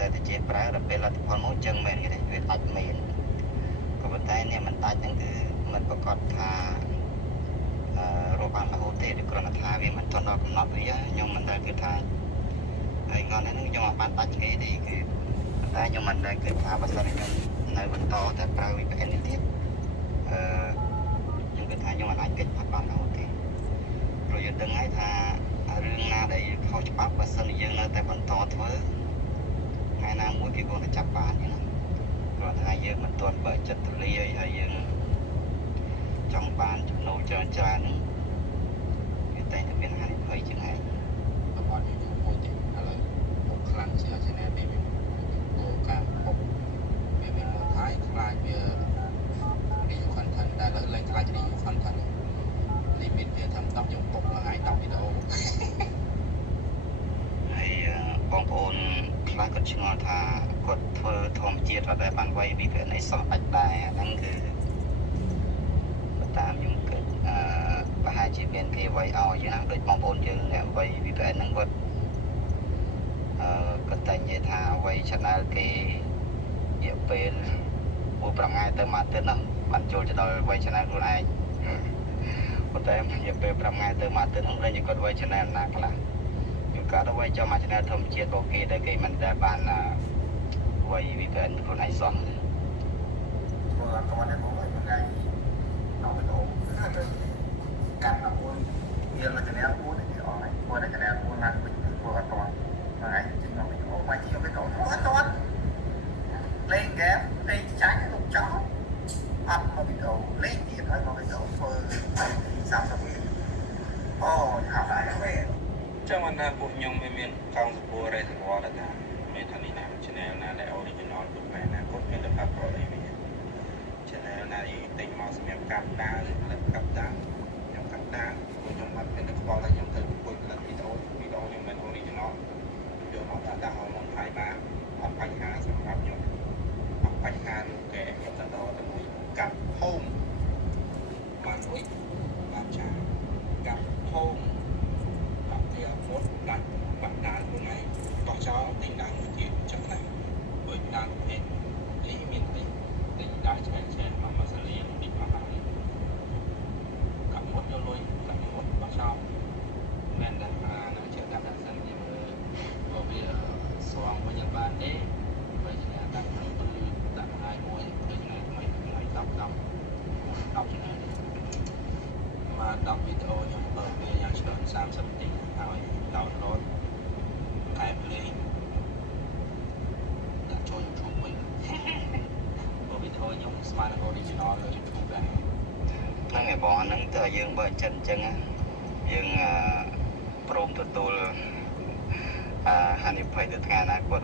តែតែជាប្រើរពេលលទ្ធផលមកចឹងមែនទេវាដាច់មែនក៏ប៉ុន្តែអ្នកមិនដាច់ហ្នឹងគឺមិនប្រកាសថាអឺរកបានរហូតទេឬគ្រាន់តែថាវាមិនទាន់ដល់កំណត់វាខ្ញុំមិនដែលគិតថាហើយងន់ហ្នឹងខ្ញុំអត់បានដាច់គេទេគឺប៉ុន្តែខ្ញុំមិនដែលគិតថាបើសិនខ្ញុំនៅបន្តតែប្រើ VPN នេះទៀតអឺខ្ញុំគិតថាខ្ញុំអាចគិតអត់បាន យើងមិនទាន់បើកចិត្តទូលាយហើយយើងចង់បានចំណូលច្រើនច្រើនហ្នឹងវាតែងតែមានហានិភ័យជាងឯងប្រព័ន្ធយូរមួយទៀតឥឡូវពុកខ្លាំងជាង channel នេះវាគោលការណ៍ពុកវាមានមកថៃខ្លាចវា review content តែឥឡូវឡើងខ្លាច review content limit វាថា10យើងពុកមួយថ្ងៃ10វីដេអូហើយអឺបងប្អូន ខ្លះគាត់ឆ្ងល់ថាគាត់ធ្វើធម្មជាតិអត់ដែលបានវាយ VPN អីសោះដាច់ដែរអាហ្នឹងគឺបើតាមខ្ញុំគិតអឺប្រហែលជាមានគេវាយឲ្យយើងណាដូចបងប្អូនយើងអ្នកវាយ VPN ហ្នឹងគាត់អឺគាត់តែនិយាយថាវាយ channel គេរយៈពេល4 5ថ្ងៃទៅមួយអាទិត្យហ្នឹងបានចូលទៅដល់វាយ channel ខ្លួនឯងប៉ុន្តែរយៈពេល5ថ្ងៃទៅមួយអាទិត្យហ្នឹងលេងឲ្យគាត់វាយ channel ណាខ្លះ ខ្ញុំក៏ទៅវាយចូលមក channel ធម្មជាតិរបស់គេដែលគេមិនដែលបានអឺវាយ VPN ខ្លួនឯងសោះធ្វើអត់ទាន់ទេបងមួយថ្ងៃដល់ទៅកាត់អពុនវាមក channel 4នេះអស់ហើយធ្វើតែ channel 4ណាវិញធ្វើអត់ទាន់ថ្ងៃជិះមកវីដេអូមកជិះវីដេអូធ្វើអត់ទាន់លេងហ្គេមលេងចាញ់លោកចោលអត់មកវីដេអូលេងទៀតហើយមកវីដេអូធ្វើ30នាទីអូខាប់ហើយវិញ ចឹងមិនថាពួកខ្ញុំវាមានកងសពួររេសវល់ថាមានថានេះណា channel ណាដែល original ទុកនៅអនាគតមានតែប្រាប់អីវិញ channel ណាយទិញមកសម្រាប់កាប់ដាវឬផលិតកាប់ដាវខ្ញុំកាប់ដាវពួកខ្ញុំអត់មានតែខ្វល់ថាខ្ញុំត្រូវពុយផលិតវីដេអូវីដេអូខ្ញុំមិន original យកមកដាក់ដាក់មកថៃបានអត់បញ្ហាសម្រាប់ខ្ញុំអត់បញ្ហានោះគេខ្ញុំទៅដល់ទៅមួយកាប់ហូមបានមួយបានចាកាប់ហូម បាក់វាមុតដាច់បាក់ដាល់ខ្លួនឯងបោះចោលទិញដើមមួយទៀតចឹងណាដូចដើមពេកនេះមានទិញទិញដើមឆ្កែឆ្កែមកមកសាលីទីមកហើយកាប់មុតយកលុយកាប់មុតបោះចោលមិនដែលអានឹងជាកាប់ដាក់សិនជាមើលក៏វាស្វងវិញអត់បានទេបើជាដាក់ក្នុងទូដាក់ថ្ងៃមួយគឺថ្ងៃថ្មីថ្ងៃ10 10 10 ឆ្នាំមក10វីដេអូខ្ញុំបើវាយ៉ាងច្រើន30នាទីហើយ download កែភ្លេងដាក់ចូល YouTube វិញបើវីដេអូខ្ញុំស្មើនឹង original លើ YouTube ដែរហ្នឹងឯងបងអាហ្នឹងតើយើងបើកចិត្តអញ្ចឹងណាយើងអឺព្រមទទួលអឺហានិភ័យទៅថ្ងៃអនាគត